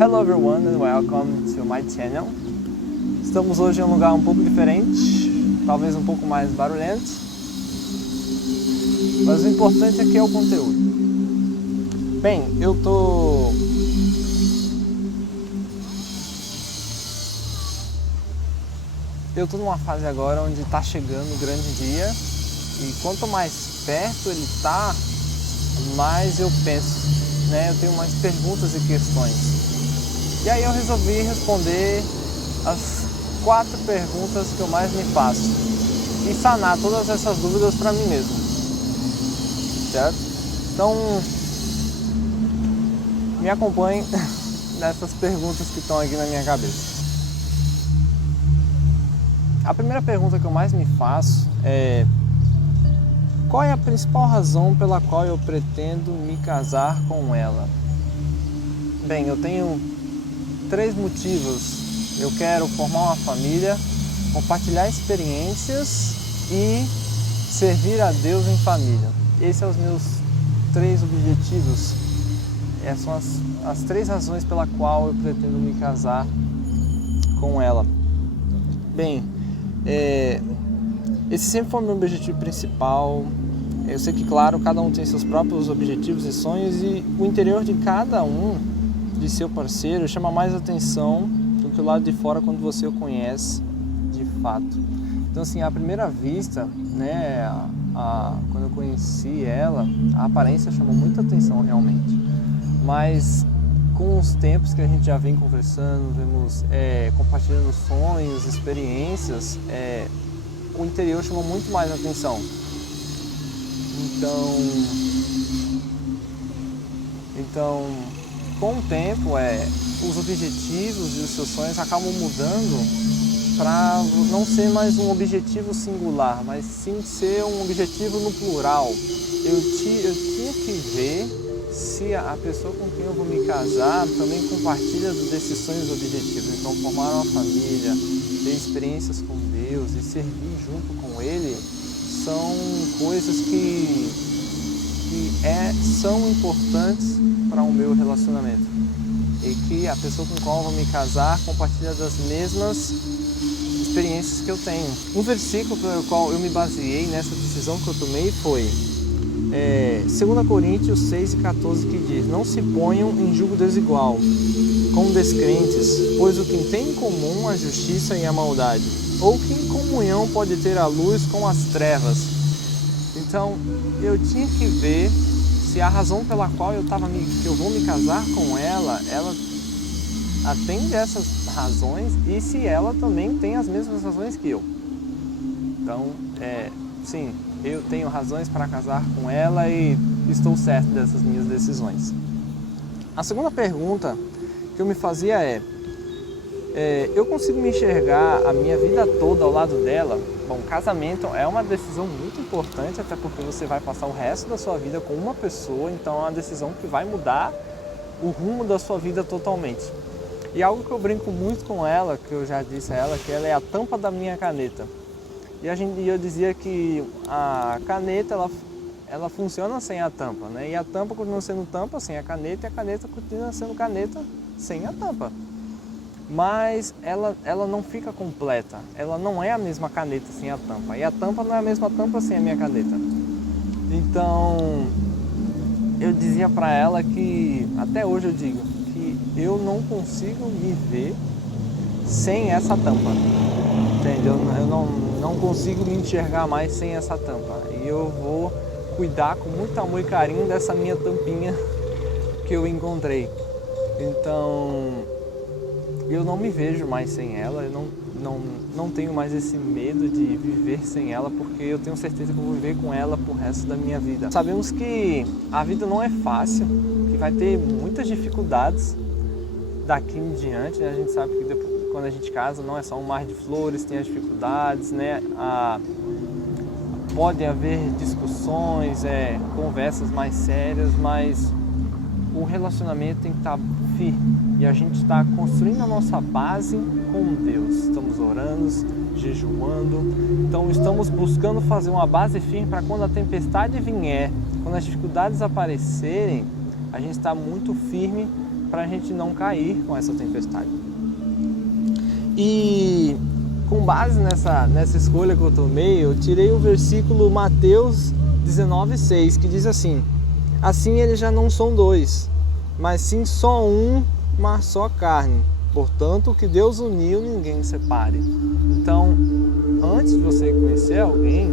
Hello everyone and welcome to my channel. Estamos hoje em um lugar um pouco diferente, talvez um pouco mais barulhento, mas o importante aqui é o conteúdo. Bem, eu tô numa fase agora onde está chegando o grande dia e quanto mais perto ele está, mais eu penso, né? Eu tenho mais perguntas e questões. E aí eu resolvi responder as 4 perguntas que eu mais me faço e sanar todas essas dúvidas para mim mesmo, certo? Então, me acompanhe nessas perguntas que estão aqui na minha cabeça. A primeira pergunta que eu mais me faço é: qual é a principal razão pela qual eu pretendo me casar com ela? Bem, eu tenho 3 motivos. Eu quero formar uma família, compartilhar experiências e servir a Deus em família. Esses são os meus 3 objetivos. Essas são as 3 razões pela qual eu pretendo me casar com ela. Bem, esse sempre foi o meu objetivo principal. Eu sei que, claro, cada um tem seus próprios objetivos e sonhos e o interior de cada um, de seu parceiro, chama mais atenção do que o lado de fora quando você o conhece de fato. Então, assim, à primeira vista, né, quando eu conheci ela, a aparência chamou muita atenção realmente. Mas com os tempos que a gente já vem conversando, vemos compartilhando sonhos, experiências, o interior chamou muito mais atenção. Então, com o tempo, os objetivos e os seus sonhos acabam mudando para não ser mais um objetivo singular, mas sim ser um objetivo no plural. Eu tinha que ver se a pessoa com quem eu vou me casar também compartilha desses sonhos e objetivos. Então, formar uma família, ter experiências com Deus e servir junto com Ele são coisas que são importantes para o meu relacionamento. E que a pessoa com qual eu vou me casar compartilha das mesmas experiências que eu tenho. Um versículo pelo qual eu me baseei nessa decisão que eu tomei foi 2 Coríntios 6:14, que diz: não se ponham em julgo desigual com descrentes, pois o que tem em comum a justiça e a maldade, ou que em comunhão pode ter a luz com as trevas. Então, eu tinha que ver se a razão pela qual que eu vou me casar com ela atende essas razões e se ela também tem as mesmas razões que eu. Então, sim, eu tenho razões para casar com ela e estou certo dessas minhas decisões. A segunda pergunta que eu me fazia eu consigo me enxergar a minha vida toda ao lado dela? Bom, casamento é uma decisão muito importante, até porque você vai passar o resto da sua vida com uma pessoa, então é uma decisão que vai mudar o rumo da sua vida totalmente. E algo que eu brinco muito com ela, que eu já disse a ela, que ela é a tampa da minha caneta. E eu dizia que a caneta, ela funciona sem a tampa, né? E a tampa continua sendo tampa sem a caneta, e a caneta continua sendo caneta sem a tampa. Mas ela não fica completa, ela não é a mesma caneta sem a tampa, e a tampa não é a mesma tampa sem a minha caneta. Então, eu dizia para ela que, até hoje eu digo, que eu não consigo me ver sem essa tampa, entendeu? Eu não consigo me enxergar mais sem essa tampa, e eu vou cuidar com muito amor e carinho dessa minha tampinha que eu encontrei. Então, eu não me vejo mais sem ela, eu não tenho mais esse medo de viver sem ela, porque eu tenho certeza que eu vou viver com ela pro resto da minha vida. Sabemos que a vida não é fácil, que vai ter muitas dificuldades daqui em diante, né? A gente sabe que depois, quando a gente casa não é só um mar de flores, tem as dificuldades, né? Podem haver discussões, conversas mais sérias, mas o relacionamento tem que estar firme e a gente está construindo a nossa base com Deus. Estamos orando, jejuando, então estamos buscando fazer uma base firme para quando a tempestade vier, quando as dificuldades aparecerem, a gente está muito firme para a gente não cair com essa tempestade. E com base nessa escolha que eu tomei, eu tirei o versículo Mateus 19,6, que diz assim: assim eles já não são dois, mas sim só uma só carne. Portanto, o que Deus uniu, ninguém separe. Então, antes de você conhecer alguém,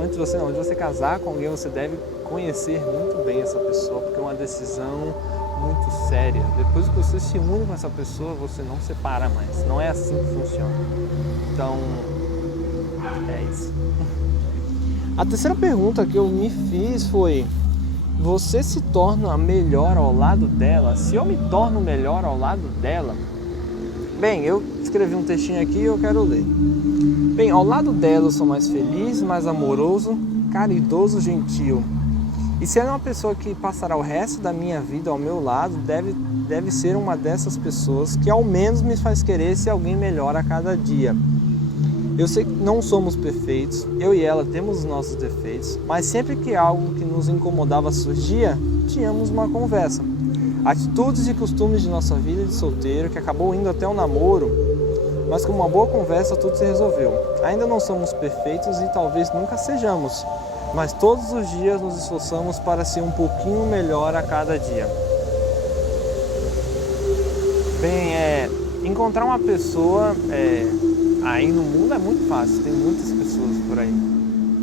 antes de você casar com alguém, você deve conhecer muito bem essa pessoa, porque é uma decisão muito séria. Depois que você se une com essa pessoa, você não separa mais. Não é assim que funciona. Então, é isso. A terceira pergunta que eu me fiz foi: você se torna melhor ao lado dela? Se eu me torno melhor ao lado dela? Bem, eu escrevi um textinho aqui e eu quero ler. Bem, ao lado dela eu sou mais feliz, mais amoroso, caridoso, gentil. E se é uma pessoa que passará o resto da minha vida ao meu lado, deve ser uma dessas pessoas que ao menos me faz querer ser alguém melhor a cada dia. Eu sei que não somos perfeitos, eu e ela temos os nossos defeitos, mas sempre que algo que nos incomodava surgia, tínhamos uma conversa. Atitudes e costumes de nossa vida de solteiro, que acabou indo até o namoro, mas com uma boa conversa tudo se resolveu. Ainda não somos perfeitos e talvez nunca sejamos, mas todos os dias nos esforçamos para ser um pouquinho melhor a cada dia. Bem, encontrar uma pessoa aí no mundo é muito fácil, tem muitas pessoas por aí,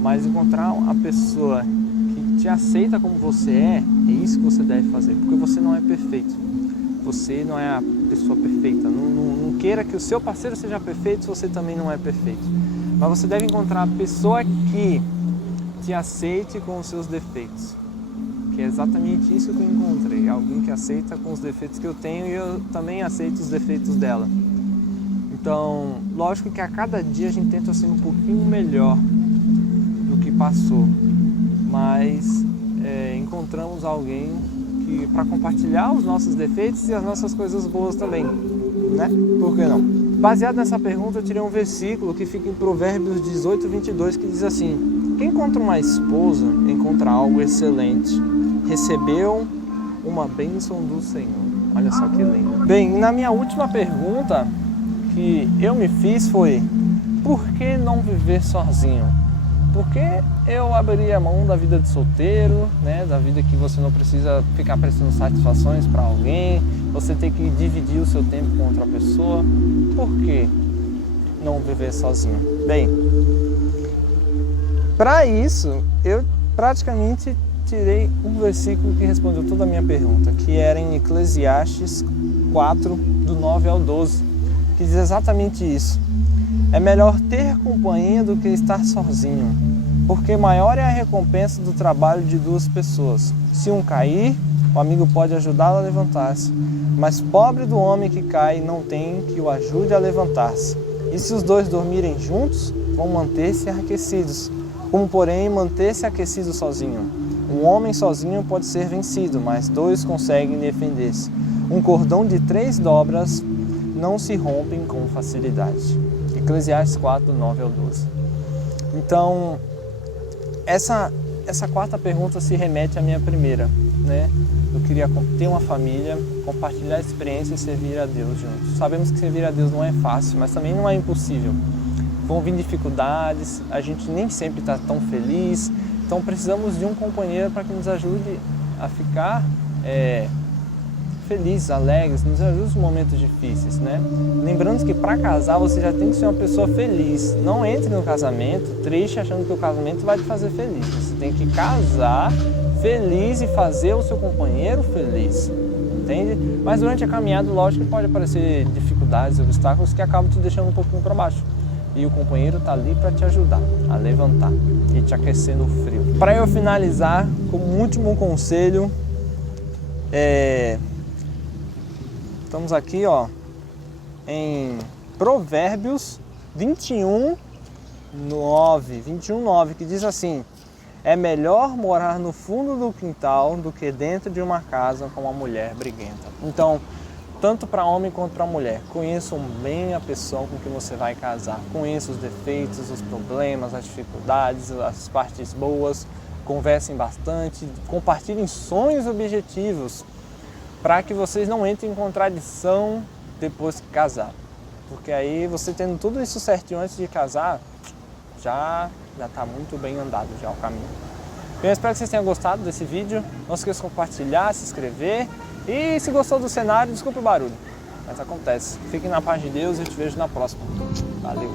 mas encontrar uma pessoa que te aceita como você é isso que você deve fazer, porque você não é perfeito, você não é a pessoa perfeita, não queira que o seu parceiro seja perfeito se você também não é perfeito, mas você deve encontrar a pessoa que te aceite com os seus defeitos, que é exatamente isso que eu encontrei, alguém que aceita com os defeitos que eu tenho e eu também aceito os defeitos dela. Então, lógico que a cada dia a gente tenta ser um pouquinho melhor do que passou, mas encontramos alguém que para compartilhar os nossos defeitos e as nossas coisas boas também, né? Por que não? Baseado nessa pergunta, eu tirei um versículo que fica em Provérbios 18:22, que diz assim: quem encontra uma esposa, encontra algo excelente, recebeu uma bênção do Senhor. Olha só que lindo. Bem, na minha última pergunta que eu me fiz foi: por que não viver sozinho? Por que eu abriria mão da vida de solteiro, né? Da vida que você não precisa ficar prestando satisfações para alguém, você tem que dividir o seu tempo com outra pessoa? Por que não viver sozinho? Bem, para isso eu praticamente tirei um versículo que respondeu toda a minha pergunta, que era em Eclesiastes 4, do 9 ao 12, que diz exatamente isso. É melhor ter companhia do que estar sozinho, porque maior é a recompensa do trabalho de duas pessoas. Se um cair, o amigo pode ajudá-lo a levantar-se, mas pobre do homem que cai não tem que o ajude a levantar-se. E se os dois dormirem juntos, vão manter-se aquecidos. Como, porém, manter-se aquecido sozinho? Um homem sozinho pode ser vencido, mas dois conseguem defender-se. Um cordão de 3 dobras não se rompem com facilidade. Eclesiastes 4, do 9 ao 12. Então, essa quarta pergunta se remete à minha primeira, né? Eu queria ter uma família, compartilhar a experiência e servir a Deus juntos. Sabemos que servir a Deus não é fácil, mas também não é impossível. Vão vir dificuldades, a gente nem sempre está tão feliz, então precisamos de um companheiro para que nos ajude a ficar felizes, alegres, nos ajude nos momentos difíceis, né? Lembrando que para casar você já tem que ser uma pessoa feliz. Não entre no casamento triste achando que o casamento vai te fazer feliz. Você tem que casar feliz e fazer o seu companheiro feliz, entende? Mas durante a caminhada, lógico que pode aparecer dificuldades, obstáculos que acabam te deixando um pouquinho para baixo. E o companheiro está ali para te ajudar a levantar e te aquecer no frio. Para eu finalizar, como último conselho, estamos aqui em Provérbios 21:9, que diz assim: é melhor morar no fundo do quintal do que dentro de uma casa com uma mulher briguenta. Então, tanto para homem quanto para mulher, conheçam bem a pessoa com que você vai casar. Conheça os defeitos, os problemas, as dificuldades, as partes boas. Conversem bastante, compartilhem sonhos e objetivos. para que vocês não entrem em contradição depois que casar. Porque aí você tendo tudo isso certinho antes de casar, já está muito bem andado já o caminho. Eu espero que vocês tenham gostado desse vídeo. Não se esqueça de compartilhar, se inscrever. E se gostou do cenário, desculpe o barulho. Mas acontece. Fiquem na paz de Deus e eu te vejo na próxima. Valeu!